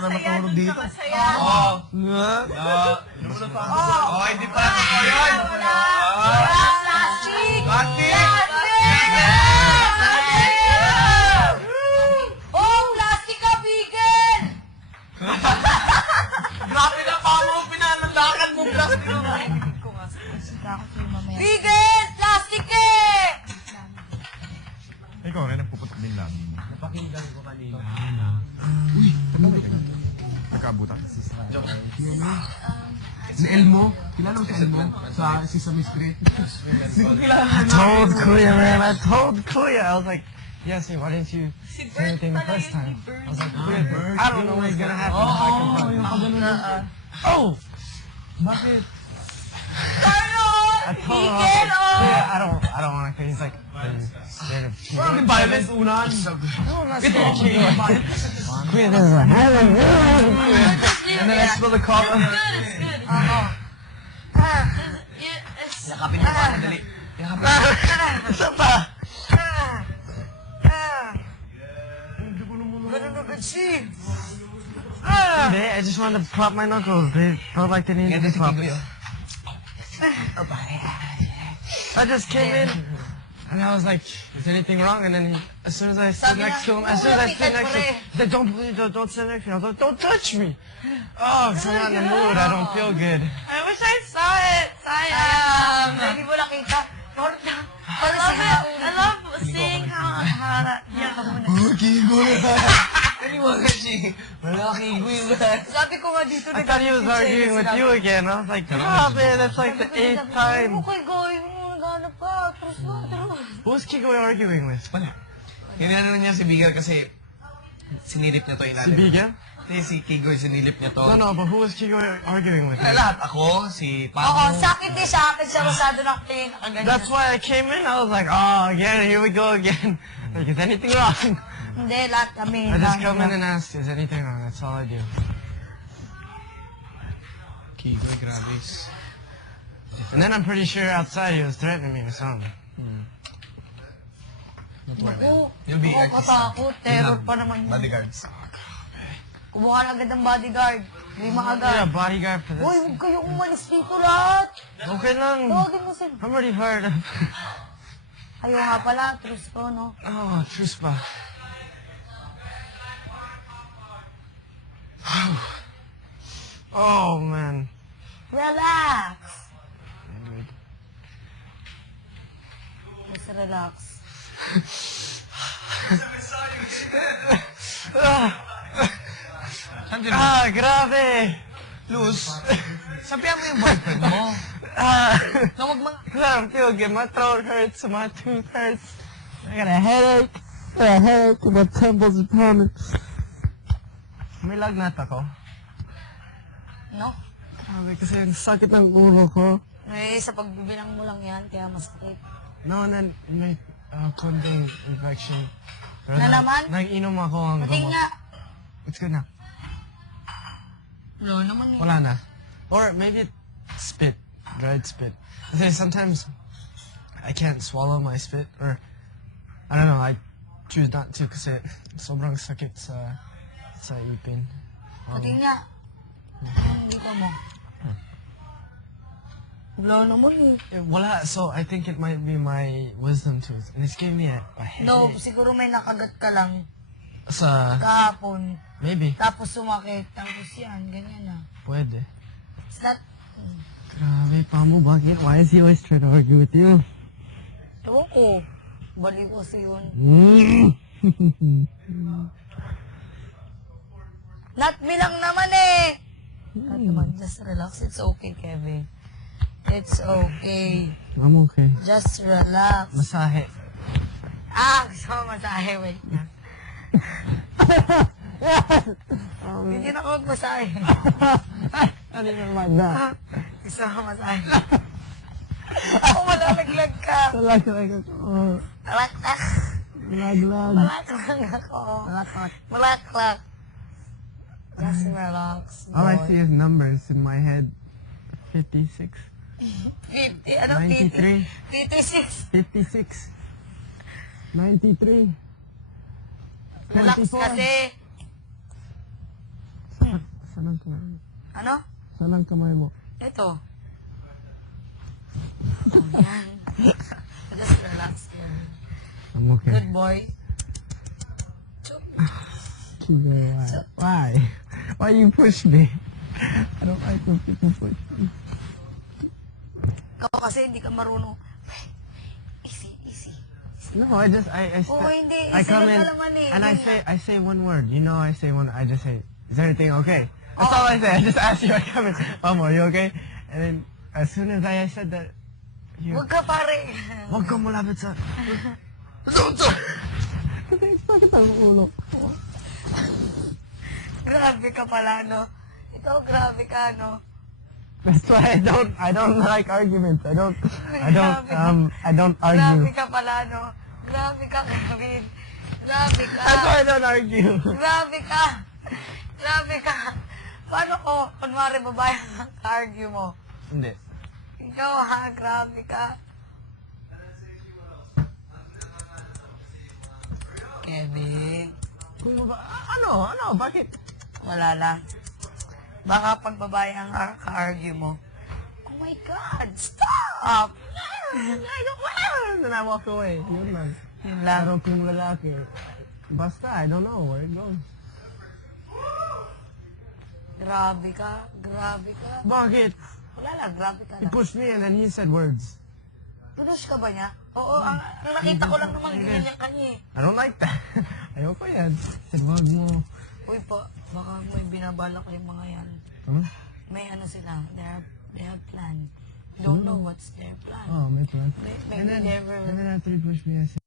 sana matulog dito. Oo. Oo, hindi pa. Wala. Plastic. Plastic. Oh, plastic ka, Bigel! Grabe na pa mo, pinanandakan mo plastic. Bigel! Plastic eh! Ikaw rin, nagpuputok din lang. Napakinggan ko kanina. Uy, nagkabutan. Si Elmo. Kilala mo si Elmo? Sa Sesame Street. Hindi ko kilala. I told Kuya, man. I told Kuya. I was like, Yessie, why didn't you say anything the first time? I was like, Kuya, I don't know what's gonna happen. Oo, yung pagano na. Oh! Bakit? Carlos! I told him, Bigel, oh! yeah, I don't want to. He's like, are you scared of people? Parang violence unan. No, I'm not scared of people. Kuya, there's a And then I spill the coffee. It's good. Yakapin mo pa, madali. Yakapin mo. Isa pa! Ganun agad siya. Hindi, I just wanted to pop my knuckles. They felt like they needed to be popped. I just came in, and I was like, is anything wrong? And then as soon as I stood next to him, he said, don't sit next to me. I was like, don't touch me. Oh, because I'm not in the mood. I don't feel good. I wish I saw it. Sayang. Hindi mo nakita. I love seeing how that... Kaniwala siya. Malaki ko Sabi ko nga dito, I thought he was arguing with you again. I was like, oh man, that's like the 8th time. Okay, going mo, naghanap ka. Trust mo, trust. Who's Kigo arguing with? Wala. Inano niya si Bigel kasi sinilip niya to Si ilalim. Bigel? Kasi si Kigoy sinilip niya to. No, but who was Kigo arguing with? Lahat ako, si Oo, Pamo. sakit din sa akin siya masyado ng pain. That's why I came in. I was like, oh, again, here we go again. Like, is anything wrong? Hindi, lahat kami. I just come in and ask, is anything wrong? That's all I do. Kigoy, grabe. And then I'm pretty sure outside he was threatening me or something. Naku, You'll be ako katakot. Terror pa naman yun. Bodyguards. Kumuha na agad ng bodyguard. Lima Yeah, agad. bodyguard for Uy, this. huwag kayong umalis dito lahat. Okay lang. Tawagin mo sila. I'm already hard up. Ayaw nga pala, trust ko, no? Oh, true spot. Oh, man. Relax. Just relax. Grabe. Luz, sabihan mo yung boyfriend mo. Na wag mga... I don't feel good. My throat hurts. My tooth hurts. I got a headache. And my temples are pounding. May lagnat ako. No? Grabe kasi ang sakit ng ulo ko. Eh, sa pagbibilang mo lang yan, kaya masakit. No, and then may konting infection. Pero Na naman? nag-inom ako ang Pating gamot. nga. It's good na. Wala naman eh. Wala na. Or maybe spit. Dried spit. Kasi sometimes I can't swallow my spit. Or, I don't know, I choose not to kasi sobrang sakit sa ipin. Pating nga. Anong dito mo? Wala naman eh. Wala. So I think it might be my wisdom tooth. And it's giving me a headache. No, siguro may nakagat ka lang Sa, kahapon. maybe. Tapos sumakit. Tapos yan, ganyan na. Pwede. It's not... Grabe, Pamo, bakit? Why is he always trying to argue with you? Ewan ko. Baliw kasi yun. Not me lang naman eh! Not naman, just relax. It's okay, Kevin. It's okay. I'm okay. Just relax. Masahe. Gusto mo masahe. Wait na. Hindi na ako magmasahe. I didn't even like that. Gusto mo masahe. Ako malalaglag ka. Like, Malaktak. laglag. Malaklag ako. Malaklag. Just relax. All I boy. see is numbers in my head. 56. 50, ano? 93. 56. 56. 93. Relax 24. kasi. Saan ang kamay mo? Ano? Saan ang kamay mo? Ito. Oh, yan. Just relax, Kevin. I'm okay. Good boy. Why? Why you push me? I don't like when people push me. Ikaw kasi hindi ka marunong. Easy, easy. No, I Oo, hindi. I Easy come lang in ka naman eh. and Yun I say one word. You know, I just say, is everything okay? That's all I say. I just ask you, I come in, Mom, are you okay? And then as soon as I said that, Huwag ka pare. wag kang malapit sa... Kasi sakit ang ulo. Grabe ka pala, no? Ikaw, grabe ka, no? That's why I don't like arguments. I don't Grabe argue. ka pala, no? Grabe ka, Kevin. Grabe ka. That's why I don't argue. Grabe ka. Grabe ka. Paano ko, kunwari babae ang ka-argue mo? Hindi. Ikaw ha, grabe ka. Kevin. Kung ano, bakit? Wala lang. Baka pag babae ang ka-argue mo, oh my God, stop! Then I walk away. Yun lang. Yun lang. Pero kung lalaki, basta, I don't know where it goes. Grabe ka, grabe ka. Bakit? Wala lang, grabe ka He lang. pushed me and then he said words. Pinush ka ba niya? Oo, ang nakita ko lang naman ganyan kanya eh. I don't like that. Ayoko yan. Said, wag mo. Uy po, baka may binabala kayong mga yan. Ano? May ano sila, they have plan. Don't know what's their plan. Oh, may plan. Maybe never. And then after he pushed me, I said,